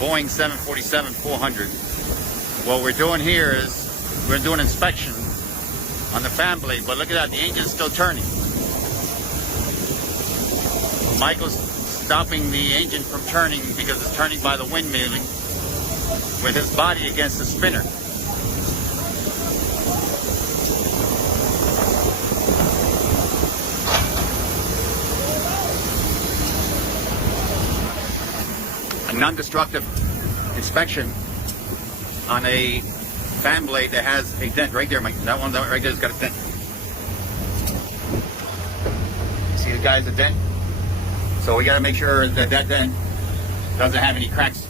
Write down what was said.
Boeing 747-400. What we're doing here is we're doing inspection on the fan blade, but look at that, the engine's still turning. Michael's stopping the engine from turning because it's turning by the windmilling with his body against the spinner. A non-destructive inspection on a fan blade that has a dent right there, Mike. That one right there's got a dent. See the guy's a dent? So we got to make sure that that dent doesn't have any cracks